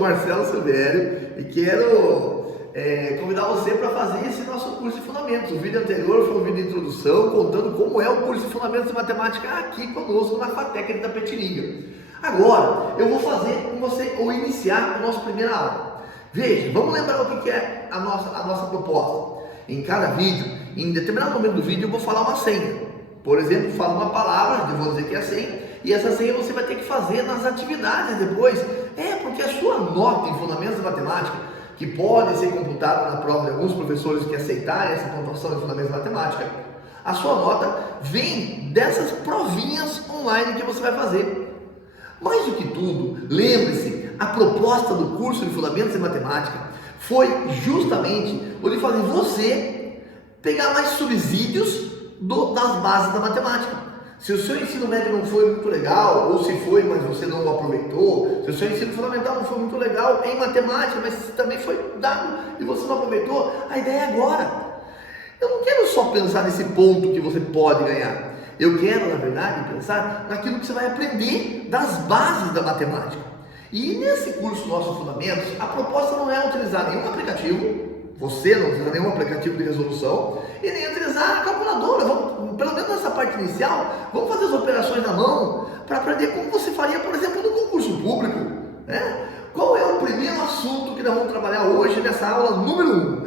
Marcelo Silvério e quero convidar você para fazer esse nosso curso de Fundamentos. O vídeo anterior foi um vídeo de introdução contando como é o curso de Fundamentos de Matemática aqui conosco na FATEC de Itapetininga. Agora, eu vou fazer com você ou iniciar a nossa primeira aula. Veja, vamos lembrar o que é a nossa proposta. Em cada vídeo, em determinado momento do vídeo, eu vou falar uma senha. Por exemplo, falo uma palavra, eu vou dizer que é a senha, e essa senha você vai ter que fazer nas atividades depois. Porque a sua nota em Fundamentos de Matemática, que pode ser computada na prova de alguns professores que aceitarem essa pontuação em Fundamentos de Matemática, a sua nota vem dessas provinhas online que você vai fazer. Mais do que tudo, lembre-se, a proposta do curso de Fundamentos de Matemática foi justamente o de fazer você pegar mais subsídios das bases da matemática. Se o seu ensino médio não foi muito legal, ou se foi, mas você não o aproveitou, se o seu ensino fundamental não foi muito legal em matemática, mas também foi dado e você não aproveitou, a ideia é agora. Eu não quero só pensar nesse ponto que você pode ganhar. Eu quero, na verdade, pensar naquilo que você vai aprender das bases da matemática. E nesse curso nosso Fundamentos, a proposta não é utilizar nenhum aplicativo, você não utiliza nenhum aplicativo de resolução, e nem utilizar a calculadora. Pelo menos nessa parte inicial, vamos fazer as operações na mão, para aprender como você faria, por exemplo, no concurso público. Qual é o primeiro assunto que nós vamos trabalhar hoje nessa aula número 1?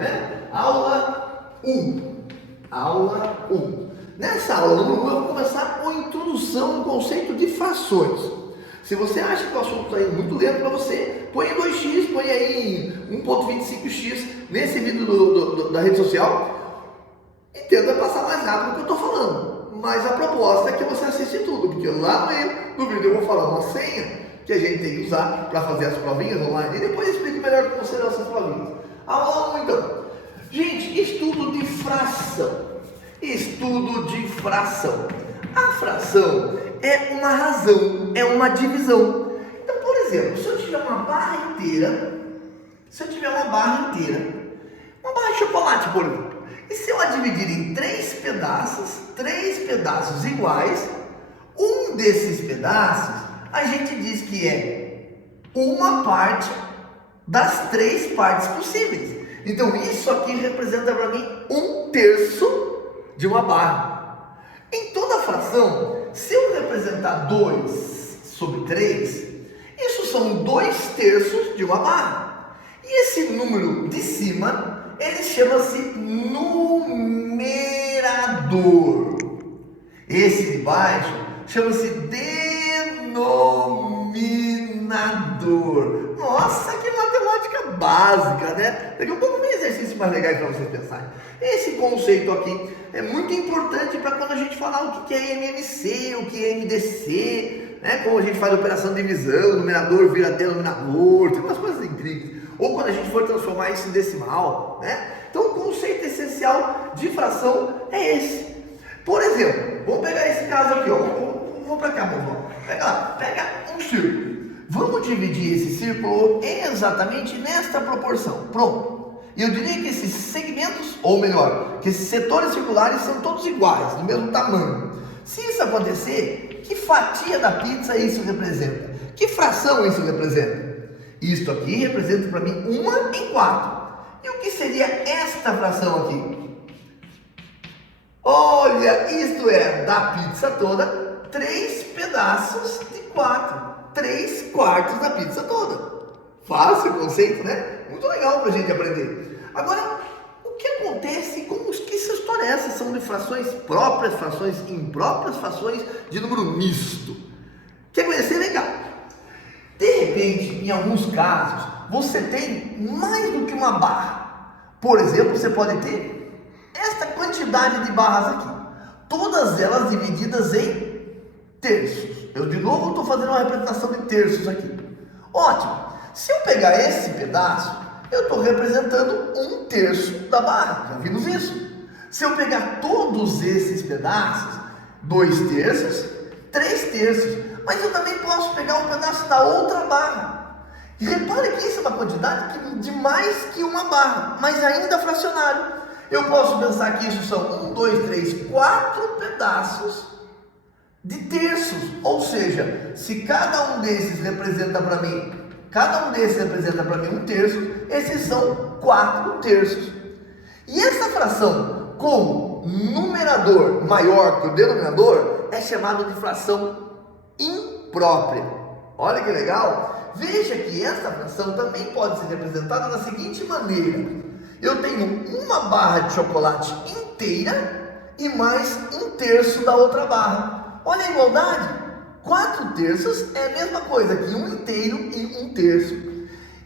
Aula 1. Aula 1. Nessa aula número 1 eu vou começar com a introdução ao conceito de frações. Se você acha que o assunto está indo muito lento para você, põe em 2x, põe aí 1.25x nesse vídeo da rede social e tenta passar mais rápido do que eu estou falando. Mas a proposta é que você assiste tudo, porque lá no meio do vídeo eu vou falar uma senha que a gente tem que usar para fazer as provinhas online e depois eu explico melhor como serão essas provinhas. Aula 1 então. Gente, estudo de fração. Estudo de fração. A fração é uma razão, é uma divisão. Então, por exemplo, se eu tiver uma barra inteira, uma barra de chocolate, por exemplo, e se eu a dividir em três pedaços iguais, um desses pedaços a gente diz que é uma parte das três partes possíveis. Então, isso aqui representa para mim 1/3 de uma barra. Em toda fração, se eu representar 2/3, isso são 2/3 de uma barra. E esse número de cima, ele chama-se numerador. Esse de baixo chama-se denominador. Nossa, que matemática básica, né? Daqui a pouco vem exercícios mais legais para vocês pensarem. Esse conceito aqui é muito importante para quando a gente falar o que é MMC, o que é MDC, como a gente faz a operação de divisão, o numerador vira denominador, tem umas coisas incríveis. Ou quando a gente for transformar isso em decimal, Então o conceito essencial de fração é esse. Por exemplo, vamos pegar esse caso aqui, vamos para cá, vamos. Pega um círculo. Vamos dividir esse círculo exatamente nesta proporção. Pronto. E eu diria que esses segmentos, ou melhor, que esses setores circulares são todos iguais, do mesmo tamanho. Se isso acontecer, que fatia da pizza isso representa? Que fração isso representa? Isto aqui representa para mim 1/4. E o que seria esta fração aqui? Olha, isto é da pizza toda, 3 pedaços de 4. 3/4 da pizza toda. Fácil o conceito, né? Muito legal para a gente aprender. Agora, o que acontece com os que essa história é essa? São de frações próprias, frações impróprias, frações de número misto. Quer conhecer? Vem cá. De repente, em alguns casos, você tem mais do que uma barra. Por exemplo, você pode ter esta quantidade de barras aqui. Todas elas divididas em terços. Eu de novo estou fazendo uma representação de terços aqui. Ótimo. Se eu pegar esse pedaço, eu estou representando 1/3 da barra. Já vimos isso? Se eu pegar todos esses pedaços, 2/3, 3/3. Mas eu também posso pegar um pedaço da outra barra. E repare que isso é uma quantidade de mais que uma barra, mas ainda fracionário. Eu posso pensar que isso são 1, 2, 3, 4 pedaços de terços. Ou seja, se cada um desses representa para mim Cada um desses representa para mim 1/3, esses são 4/3. E essa fração com numerador maior que o denominador é chamada de fração imprópria. Olha que legal! Veja que essa fração também pode ser representada da seguinte maneira: eu tenho uma barra de chocolate inteira e mais 1/3 da outra barra. Olha a igualdade! 4/3 é a mesma coisa que 1 inteiro e 1/3.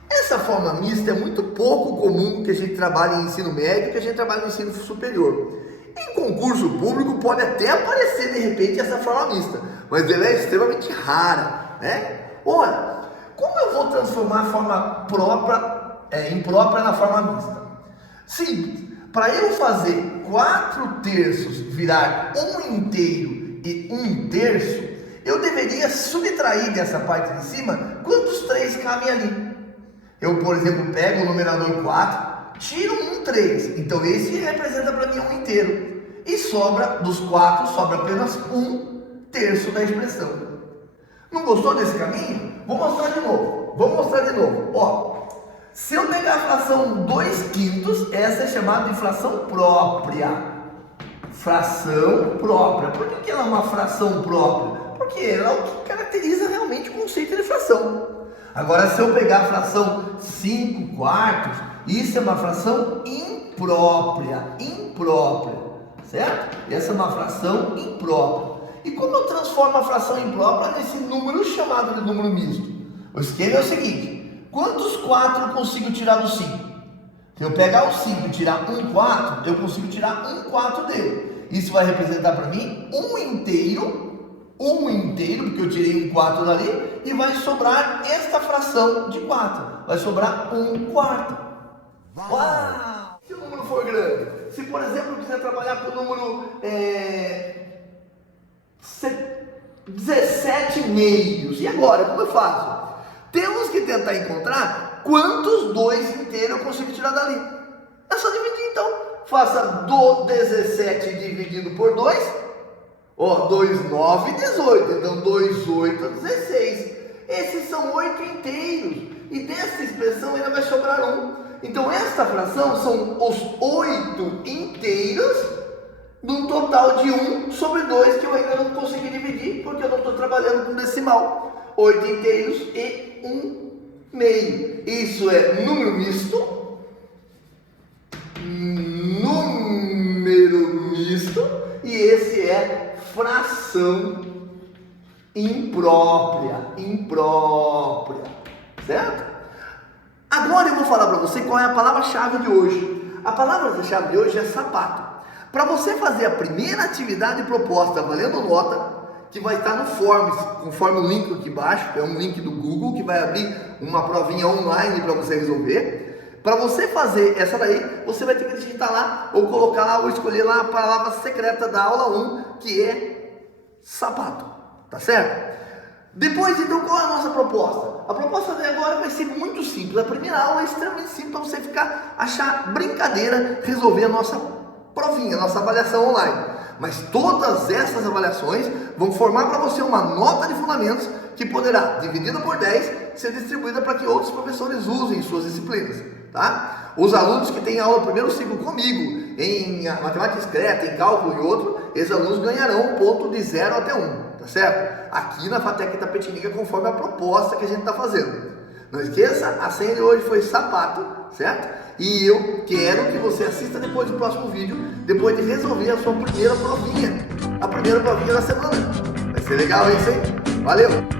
Essa forma mista é muito pouco comum que a gente trabalhe em ensino médio, que a gente trabalhe no ensino superior. Em concurso público pode até aparecer de repente essa forma mista, mas ela é extremamente rara, né? Olha, como eu vou transformar a forma imprópria na forma mista? Simples. Para eu fazer 4/3 virar 1 inteiro e 1/3, eu deveria subtrair dessa parte de cima quantos 3 cabem ali. Eu, por exemplo, pego o numerador 4, tiro 3, então esse representa para mim 1 inteiro. E sobra, dos 4, sobra apenas 1/3 da expressão. Não gostou desse caminho? Vou mostrar de novo. Ó, se eu pegar a fração 2/5, essa é chamada de fração própria. Fração própria. Por que ela é uma fração própria? Porque ela é o que caracteriza realmente o conceito de fração. Agora, se eu pegar a fração 5/4, isso é uma fração imprópria, certo? Essa é uma fração imprópria. E como eu transformo a fração imprópria nesse número chamado de número misto? O esquema é o seguinte: quantos 4 eu consigo tirar do 5? Se eu pegar o 5 e tirar 1/4, eu consigo tirar 1/4 dele. Isso vai representar para mim 1 inteiro, porque eu tirei 1/4 dali, e vai sobrar esta fração de 4. Vai sobrar 1/4. Uau! Se o número for grande, se por exemplo eu quiser trabalhar com o número 17 meios, e agora, como eu faço? Temos que tentar encontrar quantos 2 inteiros eu consigo tirar dali. É só dividir então. Faça 17 dividido por 2. Ó, 2, 9, 18. Então 2, 8, 16. Esses são 8 inteiros. E dessa expressão ainda vai sobrar 1. Então esta fração são os 8 inteiros num total de 1 sobre 2 que eu ainda não consegui dividir, porque eu não estou trabalhando com decimal. 8 inteiros e 1 meio. Isso é número misto. E esse é fração imprópria, certo? Agora eu vou falar para você qual é a palavra-chave de hoje. A palavra-chave de hoje é sapato. Para você fazer a primeira atividade proposta valendo nota, que vai estar no Forms, conforme o link aqui embaixo, é um link do Google que vai abrir uma provinha online para você resolver. Para você fazer essa daí, você vai ter que digitar lá, ou colocar lá, ou escolher lá a palavra secreta da aula 1, que é sapato, tá certo? Depois, então, qual é a nossa proposta? A proposta de agora vai ser muito simples. A primeira aula é extremamente simples para você achar brincadeira, resolver a nossa provinha, a nossa avaliação online. Mas todas essas avaliações vão formar para você uma nota de fundamentos que poderá, dividida por 10, ser distribuída para que outros professores usem em suas disciplinas, tá? Os alunos que têm aula primeiro ciclo comigo, em matemática discreta, em cálculo e outro, esses alunos ganharão um ponto de 0 até 1, tá certo? Aqui na FATEC Itapetininga, conforme a proposta que a gente está fazendo. Não esqueça, a senha de hoje foi sapato, certo? E eu quero que você assista depois do próximo vídeo, depois de resolver a sua primeira provinha, a primeira provinha da semana. Vai ser legal isso, hein? Valeu!